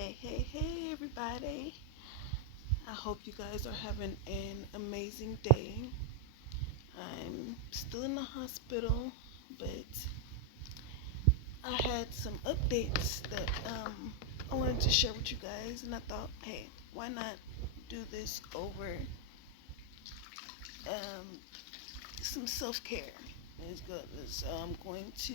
Hey, everybody. I hope you guys are having an amazing day. I'm still in the hospital, but I had some updates that I wanted to share with you guys, and I thought, hey, why not do this over um, some self care? It's good. I'm going to,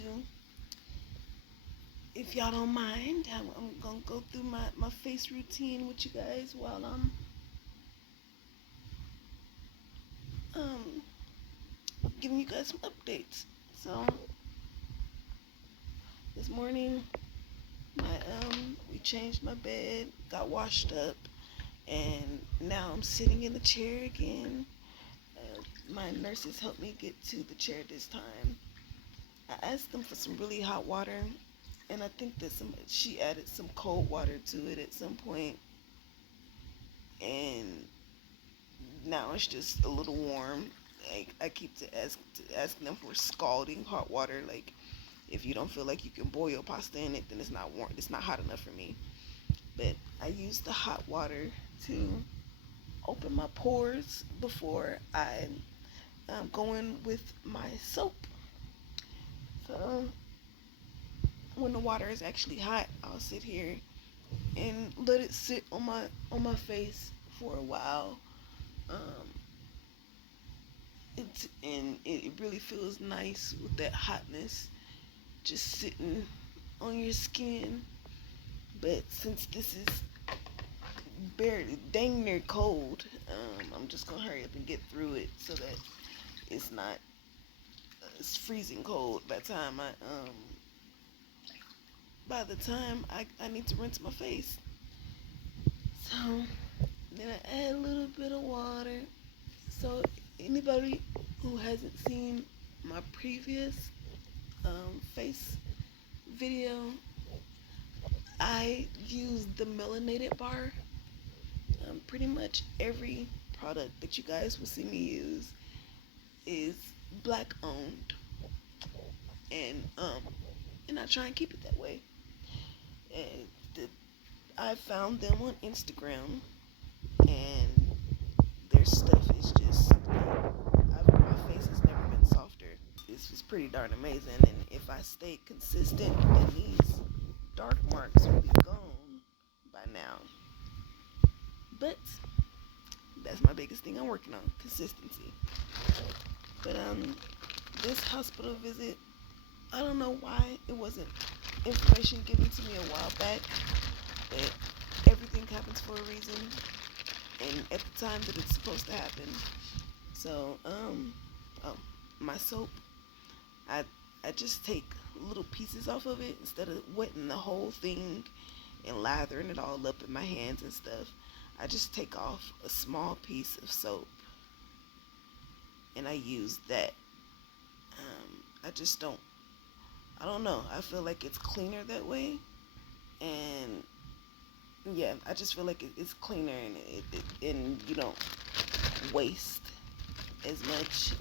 if y'all don't mind, I'm going to go through my face routine with you guys while I'm um, giving you guys some updates. So this morning, we changed my bed, got washed up, and now I'm sitting in the chair again. My nurses helped me get to the chair this time. I asked them for some really hot water, and I think that she added some cold water to it at some point, and now it's just a little warm. I keep asking them for scalding hot water. Like, if you don't feel like you can boil pasta in it, then it's not warm. It's not hot enough for me. But I use the hot water to open my pores before I go in with my soap. So when the water is actually hot, I'll sit here and let it sit on my face for a while. Um, it really feels nice with that hotness just sitting on your skin. But since this is barely dang near cold, I'm just gonna hurry up and get through it so that it's not it's freezing cold by the time I need to rinse my face. So then I add a little bit of water. So anybody who hasn't seen my previous face video, I use the melanated bar. Pretty much every product that you guys will see me use is black owned, and I try and keep it that way. And I found them on Instagram, and their stuff is just my face has never been softer. It's just pretty darn amazing, and if I stay consistent, then these dark marks will be gone by now. But that's my biggest thing I'm working on, consistency. But this hospital visit, I don't know why it wasn't information given to me a while back, but everything happens for a reason and at the time that it's supposed to happen. So my soap, I I just take little pieces off of it instead of wetting the whole thing and lathering it all up in my hands and stuff. I just take off a small piece of soap and I use that. I just don't. I don't know. I feel like it's cleaner that way, and yeah, I just feel like it's cleaner and you don't waste as much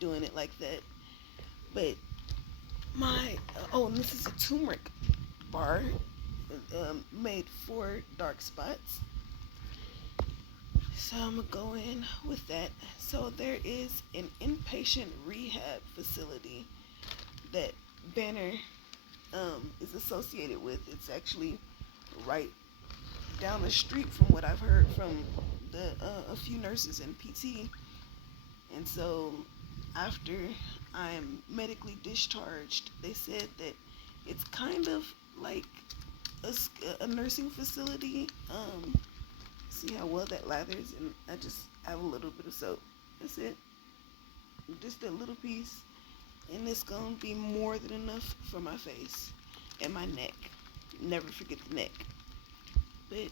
doing it like that. But and this is a turmeric bar made for dark spots. So I'm gonna go in with that. So there is an inpatient rehab facility that Banner is associated with. It's actually right down the street from what I've heard from a few nurses and PT. And so after I'm medically discharged, they said that it's kind of like a nursing facility. See how well that lathers, and I just have a little bit of soap. That's it. Just a little piece, and it's gonna be more than enough for my face and my neck. Never forget the neck. But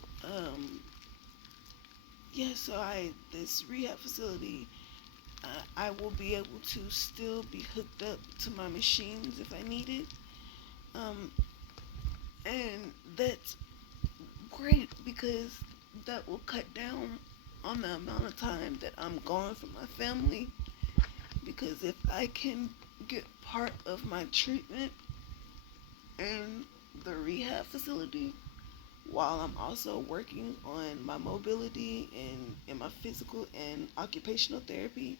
yeah. So this rehab facility, I will be able to still be hooked up to my machines if I need it. Um, and that's great because that will cut down on the amount of time that I'm gone from my family. Because if I can get part of my treatment in the rehab facility, while I'm also working on my mobility and my physical and occupational therapy.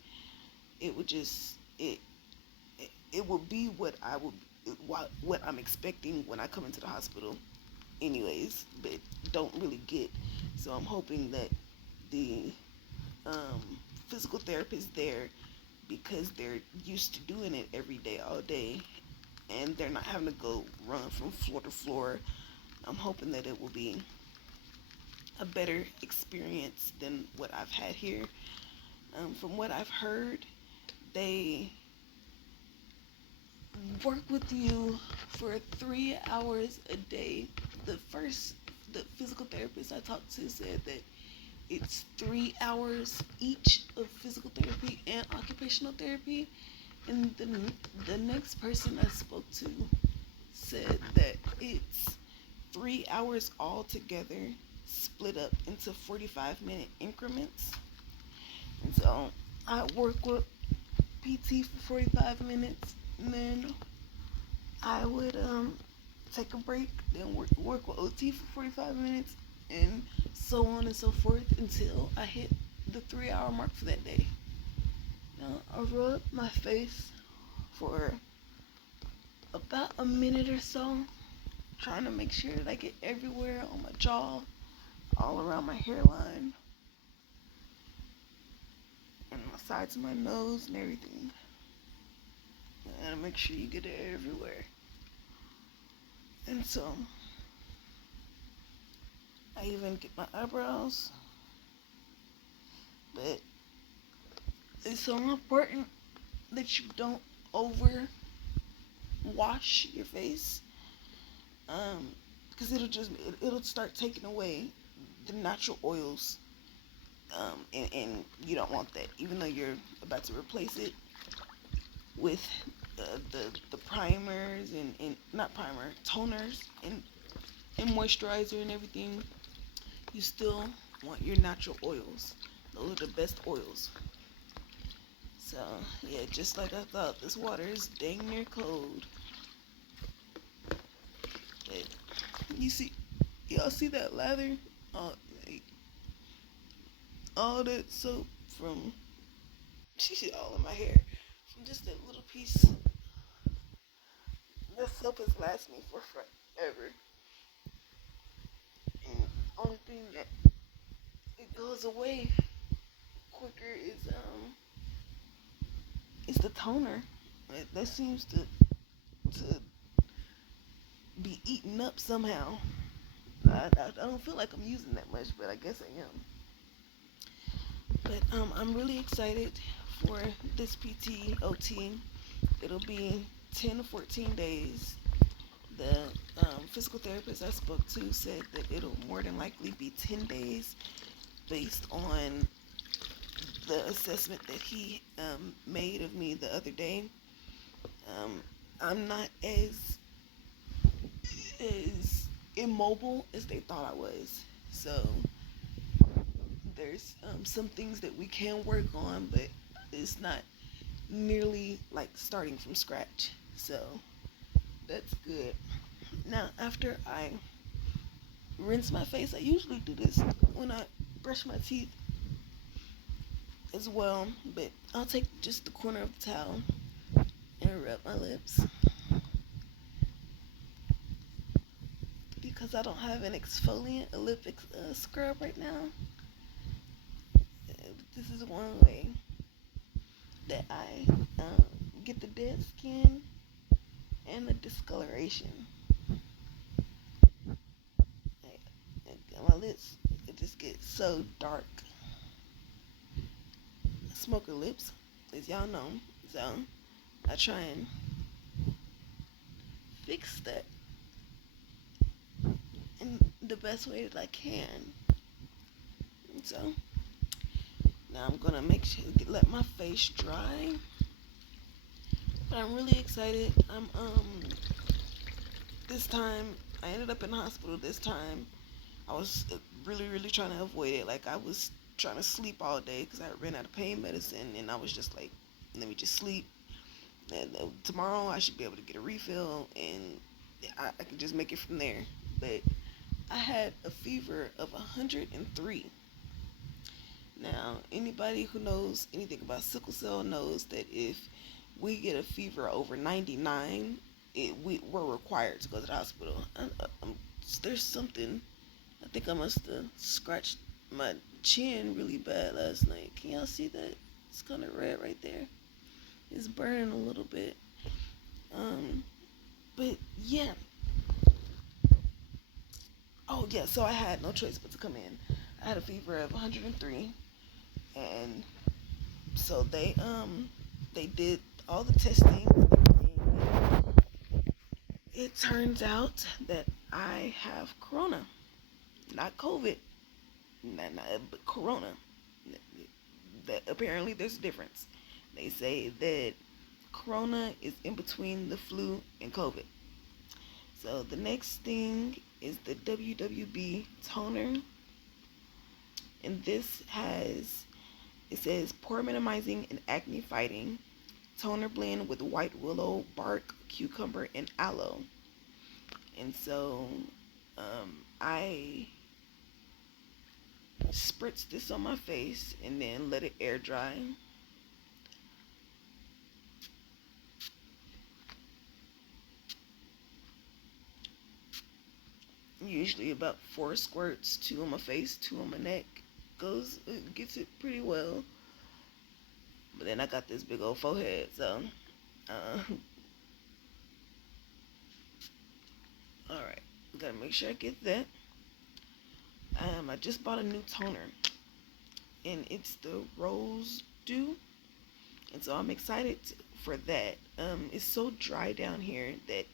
It would just it will be what I'm expecting when I come into the hospital anyways, but don't really get. So I'm hoping that the um, physical therapist there, because they're used to doing it every day all day, and they're not having to go run from floor to floor. I'm hoping that it will be a better experience than what I've had here. From what I've heard, they work with you for 3 hours a day. The first, the physical therapist I talked to said that it's 3 hours each of physical therapy and occupational therapy. And the next person I spoke to said that it's 3 hours all together, split up into 45-minute increments. And so I work with PT for 45 minutes, and then I would take a break, then work with OT for 45 minutes, and so on and so forth until I hit the 3 hour mark for that day. Now I rub my face for about a minute or so, trying to make sure that I get everywhere on my jaw, all around my hairline, and the sides of my nose and everything. And make sure you get it everywhere. And so I even get my eyebrows. But it's so important that you don't over wash your face, because it'll start taking away the natural oils, and you don't want that. Even though you're about to replace it with the primers and not primer, toners and moisturizer and everything, you still want your natural oils. Those are the best oils. So yeah, just like I thought, this water is dang near cold. But y'all see that lather? Like, all that soap from all in my hair from just that little piece. That soap has lasted me for forever. And only thing that it goes away quicker is the toner. That seems to be eaten up somehow. I don't feel like I'm using that much, but I guess I am. But I'm really excited for this PT OT. It'll be 10 to 14 days. The physical therapist I spoke to said that it'll more than likely be 10 days based on the assessment that he made of me the other day. I'm not as immobile as they thought I was. So there's some things that we can work on, but it's not nearly like starting from scratch. So that's good. Now, after I rinse my face, I usually do this when I brush my teeth as well, but I'll take just the corner of the towel and rub my lips because I don't have an exfoliant, a lip scrub right now. This is one way that I get the dead skin and the discoloration. My lips, it just gets so dark. Smoker lips, as y'all know. So I try and fix that in the best way that I can. And so now I'm gonna let my face dry. But I'm really excited. This time I ended up in the hospital this time. I was really, really trying to avoid it. Like, I was trying to sleep all day because I ran out of pain medicine, and I was just like, let me just sleep. And tomorrow I should be able to get a refill, and I can just make it from there. But I had a fever of 103. Now, anybody who knows anything about sickle cell knows that if we get a fever over 99, we're required to go to the hospital. There's something, I think I must have scratched my chin really bad last night. Can y'all see that? It's kind of red right there. It's burning a little bit. But yeah. Oh yeah, so I had no choice but to come in. I had a fever of 103, and so they did all the testing. And it turns out that I have corona, not COVID, not but corona. That apparently there's a difference. They say that corona is in between the flu and COVID. So the next thing is the WWB toner, and it says pore minimizing and acne fighting toner blend with white willow bark, cucumber, and aloe. And so I spritz this on my face and then let it air dry. Usually about 4 squirts, 2 on my face, 2 on my neck. Gets it pretty well. But then I got this big old forehead, so alright. Gotta make sure I get that. I just bought a new toner, and it's the Rose Dew, and so I'm excited for that. It's so dry down here that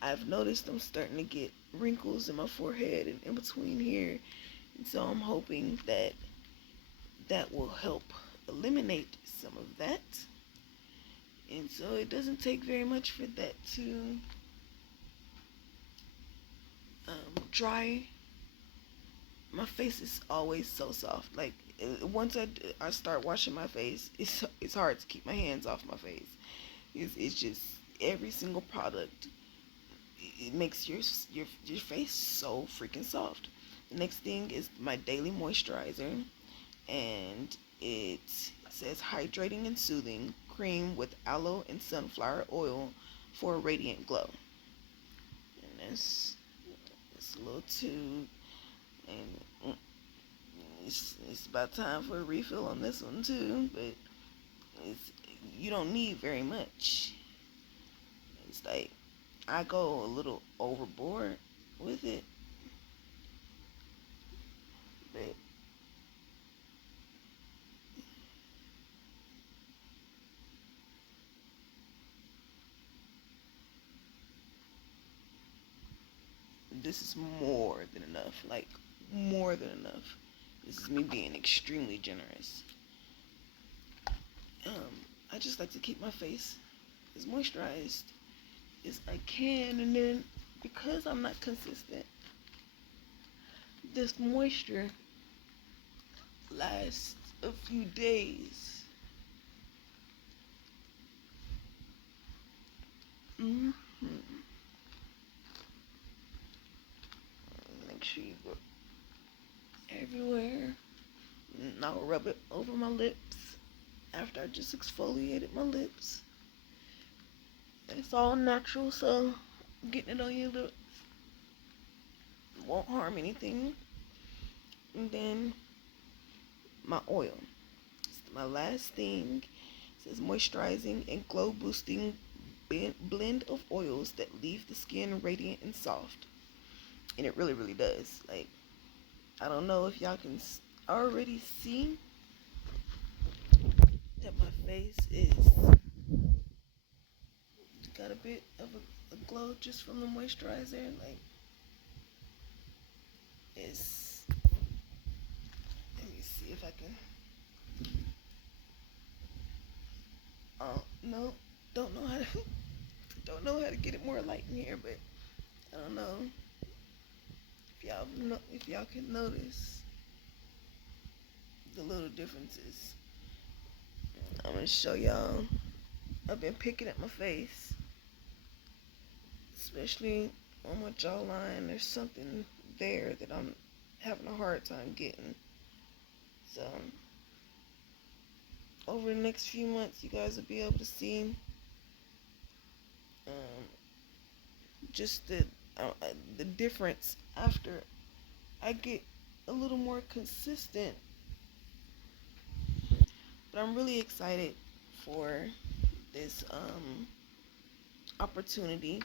I've noticed I'm starting to get wrinkles in my forehead and in between here, and so I'm hoping that that will help eliminate some of that. And so it doesn't take very much for that to dry. My face is always so soft. Like once I start washing my face, it's hard to keep my hands off my face. It's just every single product. It makes your face so freaking soft. The next thing is my daily moisturizer, and it says hydrating and soothing cream with aloe and sunflower oil for a radiant glow. And this a little tube, and it's about time for a refill on this one too. But you don't need very much. It's like I go a little overboard with it, but this is more than enough. Like more than enough. This is me being extremely generous. I just like to keep my face as moisturized as I can, and then because I'm not consistent, this moisture lasts a few days. Mm-hmm. Make sure you go everywhere. And I'll rub it over my lips after I just exfoliated my lips. It's all natural, so getting it on your lips won't harm anything. And then my oil. It's my last thing. It says moisturizing and glow boosting blend of oils that leave the skin radiant and soft. And it really, really does. Like, I don't know if y'all can already see that my face is got a bit of a glow just from the moisturizer. Like, it's, let me see if I can. Oh no, don't know how to don't know how to get it more light in here, but I don't know if y'all can notice the little differences. I'm gonna show y'all. I've been picking at my face, especially on my jawline. There's something there that I'm having a hard time getting. So over the next few months, you guys will be able to see um, just the difference after I get a little more consistent. But I'm really excited for this opportunity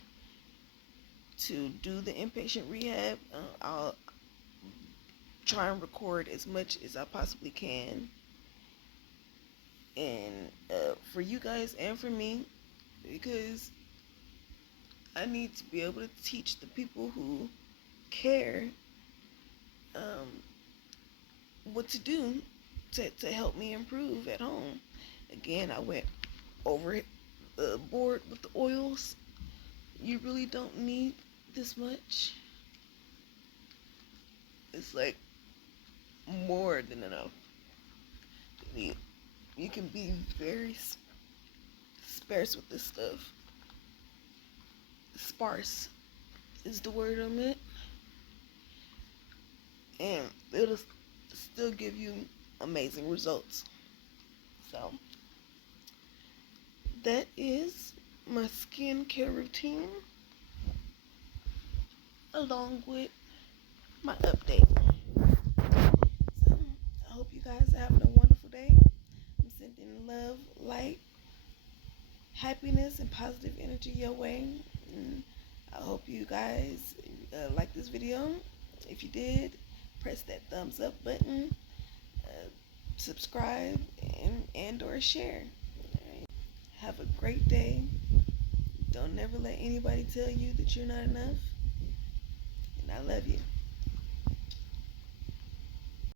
to do the inpatient rehab. I'll try and record as much as I possibly can, and for you guys and for me, because I need to be able to teach the people who care what to do to help me improve at home. Again, I went over board with the oils. You really don't need this much. It's like more than enough. You can be very sparse with this stuff. Sparse is the word I meant. And it'll still give you amazing results. So that is my skincare routine along with my update. So I hope you guys are having a wonderful day. I'm sending love, light, happiness, and positive energy your way. And I hope you guys like this video. If you did, press that thumbs up button, subscribe, and or share. Right. Have a great day. Don't never let anybody tell you that you're not enough. And I love you.